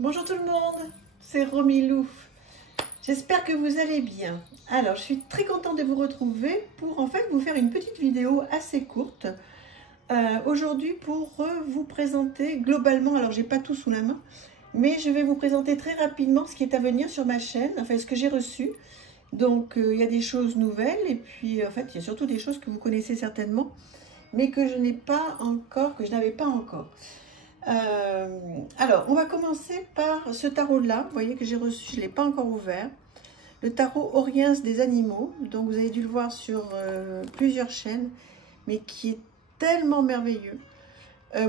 Bonjour tout le monde, c'est Romilou. J'espère que vous allez bien. Alors, je suis très contente de vous retrouver pour en fait vous faire une petite vidéo assez courte aujourd'hui pour vous présenter globalement, alors j'ai pas tout sous la main, mais je vais vous présenter très rapidement ce qui est à venir sur ma chaîne, enfin ce que j'ai reçu. Donc, il y a des choses nouvelles et puis en fait, il y a surtout des choses que vous connaissez certainement, mais que je n'ai pas encore, que je n'avais pas encore. Alors, on va commencer par ce tarot-là, vous voyez que j'ai reçu, je ne l'ai pas encore ouvert. Le tarot Oriens des animaux, donc vous avez dû le voir sur plusieurs chaînes, mais qui est tellement merveilleux.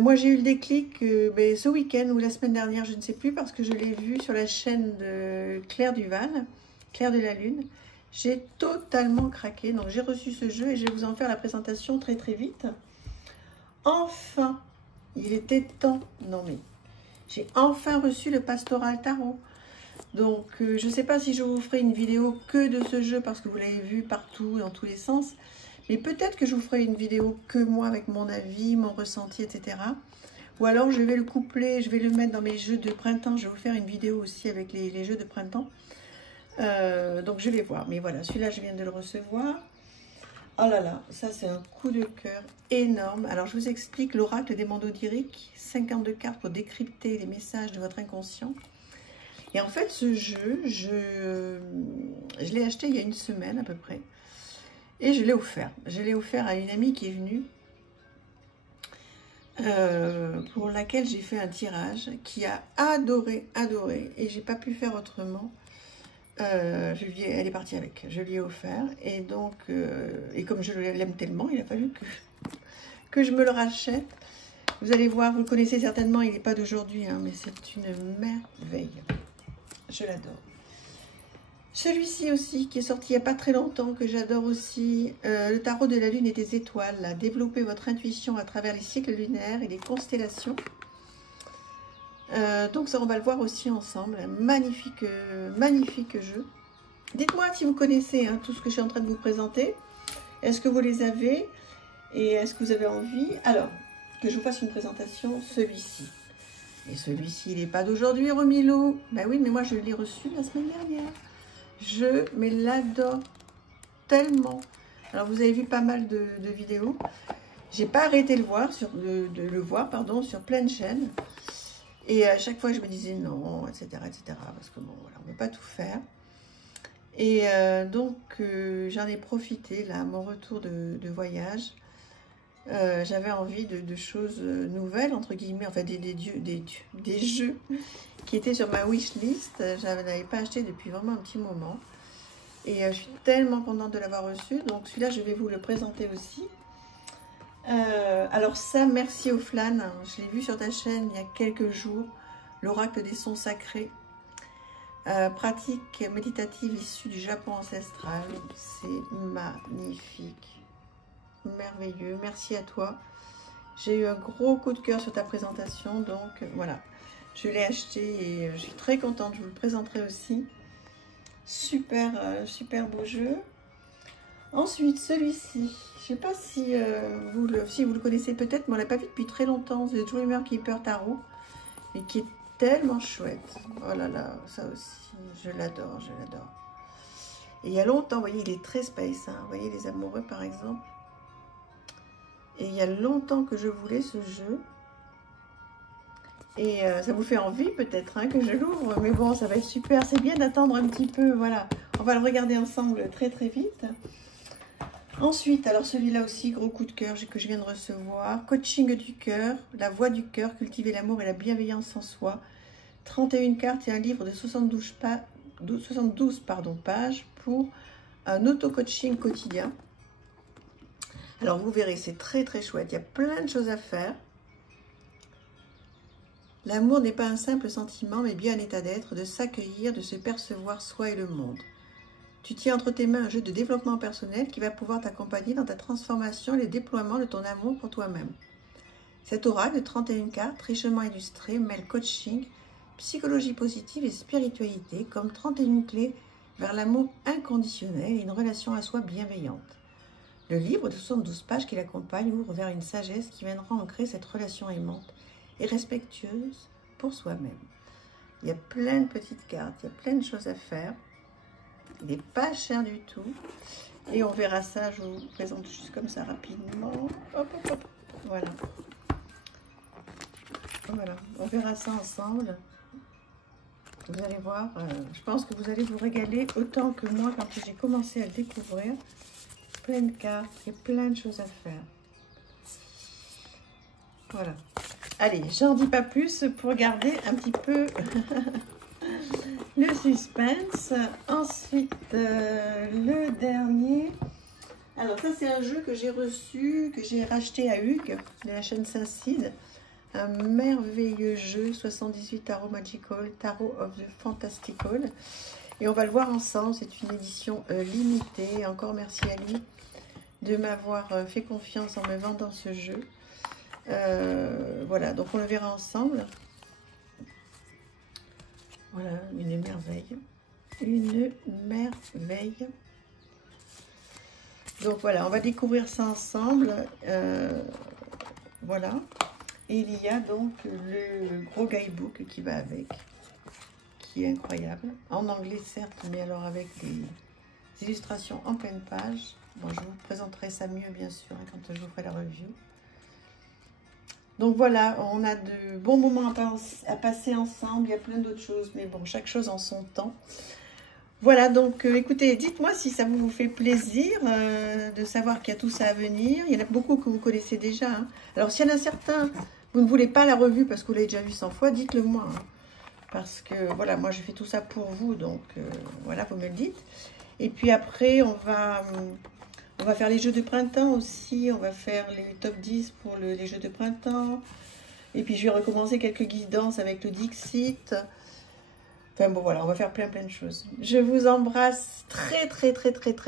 Moi, j'ai eu le déclic ce week-end ou la semaine dernière, je ne sais plus, parce que je l'ai vu sur la chaîne de Claire Duval, Claire de la Lune. J'ai totalement craqué, donc j'ai reçu ce jeu et je vais vous en faire la présentation très très vite. Enfin, il était temps, non mais, j'ai enfin reçu le Pastoral Tarot. Donc, je ne sais pas si je vous ferai une vidéo que de ce jeu parce que vous l'avez vu partout, dans tous les sens. Mais peut-être que je vous ferai une vidéo que moi avec mon avis, mon ressenti, etc. Ou alors je vais le coupler, je vais le mettre dans mes jeux de printemps. Je vais vous faire une vidéo aussi avec les jeux de printemps. Donc je vais voir. Mais voilà, celui-là, je viens de le recevoir. Oh là là, ça c'est un coup de cœur énorme. Alors je vous explique l'oracle des mondes oniriques, 52 cartes pour décrypter les messages de votre inconscient. Et en fait ce jeu, je l'ai acheté il y a une semaine à peu près. Et je l'ai offert. Je l'ai offert à une amie qui est venue, pour laquelle j'ai fait un tirage, qui a adoré, adoré. Et j'ai pas pu faire autrement. Elle est partie avec, je lui ai offert, et donc, et comme je l'aime tellement, il a fallu que je me le rachète. Vous allez voir, vous le connaissez certainement, il n'est pas d'aujourd'hui, hein, mais c'est une merveille. Je l'adore. Celui-ci aussi, qui est sorti il n'y a pas très longtemps, que j'adore aussi, le tarot de la lune et des étoiles, là, développer votre intuition à travers les cycles lunaires et les constellations. Donc ça, on va le voir aussi ensemble. Magnifique, magnifique jeu. Dites-moi si vous connaissez tout ce que je suis en train de vous présenter. Est-ce que vous les avez? Et est-ce que vous avez envie? Alors, que je vous fasse une présentation, celui-ci. Et celui-ci, il n'est pas d'aujourd'hui, Romilou. Ben oui, mais moi, je l'ai reçu la semaine dernière. Je l'adore tellement. Alors, vous avez vu pas mal de vidéos. J'ai pas arrêté de le voir, sur plein de chaînes. Et à chaque fois, je me disais non, etc., parce que bon, voilà, on ne peut pas tout faire. Et donc, j'en ai profité, là, à mon retour de voyage. J'avais envie de choses nouvelles, entre guillemets, enfin, des jeux qui étaient sur ma wishlist. Je n'avais pas acheté depuis vraiment un petit moment. Et je suis tellement contente de l'avoir reçu. Donc, celui-là, je vais vous le présenter aussi. Alors ça, merci Oflan, je l'ai vu sur ta chaîne il y a quelques jours, l'oracle des sons sacrés, pratique méditative issue du Japon ancestral, c'est magnifique, merveilleux, merci à toi. J'ai eu un gros coup de cœur sur ta présentation, donc voilà, je l'ai acheté et je suis très contente, je vous le présenterai aussi. Super, super beau jeu. Ensuite, celui-ci, je ne sais pas si, vous le connaissez peut-être, mais on ne l'a pas vu depuis très longtemps, The Dreamer Keeper Tarot, et qui est tellement chouette. Oh là là, ça aussi, je l'adore, je l'adore. Et il y a longtemps, vous voyez, il est très space, hein, vous voyez, les amoureux par exemple. Et il y a longtemps que je voulais ce jeu. Et ça vous fait envie peut-être que je l'ouvre, mais bon, ça va être super, c'est bien d'attendre un petit peu, voilà. On va le regarder ensemble très très vite. Ensuite, alors celui-là aussi, gros coup de cœur que je viens de recevoir. Coaching du cœur, la voix du cœur, cultiver l'amour et la bienveillance en soi. 31 cartes et un livre de 72 pages pour un auto-coaching quotidien. Alors vous verrez, c'est très très chouette. Il y a plein de choses à faire. L'amour n'est pas un simple sentiment, mais bien un état d'être, de s'accueillir, de se percevoir soi et le monde. Tu tiens entre tes mains un jeu de développement personnel qui va pouvoir t'accompagner dans ta transformation et le déploiement de ton amour pour toi-même. Cet oracle de 31 cartes, richement illustré, mêle coaching, psychologie positive et spiritualité comme 31 clés vers l'amour inconditionnel et une relation à soi bienveillante. Le livre de 72 pages qui l'accompagne ouvre vers une sagesse qui viendra ancrer cette relation aimante et respectueuse pour soi-même. Il y a plein de petites cartes, il y a plein de choses à faire. Il n'est pas cher du tout. Et on verra ça, je vous présente juste comme ça rapidement. Hop, hop, hop. Voilà. Voilà, on verra ça ensemble. Vous allez voir, je pense que vous allez vous régaler autant que moi quand j'ai commencé à le découvrir. Plein de cartes, il y a plein de choses à faire. Voilà. Allez, j'en dis pas plus pour garder un petit peu le suspense. Ensuite, le dernier. Alors ça, c'est un jeu que j'ai reçu, que j'ai racheté à Hugues, de la chaîne Saint-Cide. Un merveilleux jeu, 78 Tarot Magical, Tarot of the Fantastical. Et on va le voir ensemble, c'est une édition limitée. Encore merci à lui de m'avoir fait confiance en me vendant ce jeu. Voilà, donc on le verra ensemble. Voilà, une merveille. Une merveille. Donc voilà, on va découvrir ça ensemble. Voilà. Et il y a donc le gros guidebook qui va avec, qui est incroyable. En anglais certes, mais alors avec des illustrations en pleine page. Bon, je vous présenterai ça mieux bien sûr quand je vous ferai la review. Donc voilà, on a de bons moments à passer ensemble. Il y a plein d'autres choses, mais bon, chaque chose en son temps. Voilà, donc écoutez, dites-moi si ça vous fait plaisir de savoir qu'il y a tout ça à venir. Il y en a beaucoup que vous connaissez déjà. Hein. Alors s'il y en a certains, vous ne voulez pas la revue parce que vous l'avez déjà vu 100 fois, dites-le moi. Hein. Parce que voilà, moi je fais tout ça pour vous, donc voilà, vous me le dites. Et puis après, on va faire les jeux de printemps aussi. On va faire les top 10 pour les jeux de printemps. Et puis je vais recommencer quelques guidances avec le Dixit. Enfin bon voilà, on va faire plein de choses. Je vous embrasse très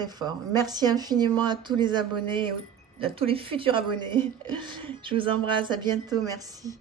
fort. Merci infiniment à tous les abonnés et à tous les futurs abonnés. Je vous embrasse, à bientôt, merci.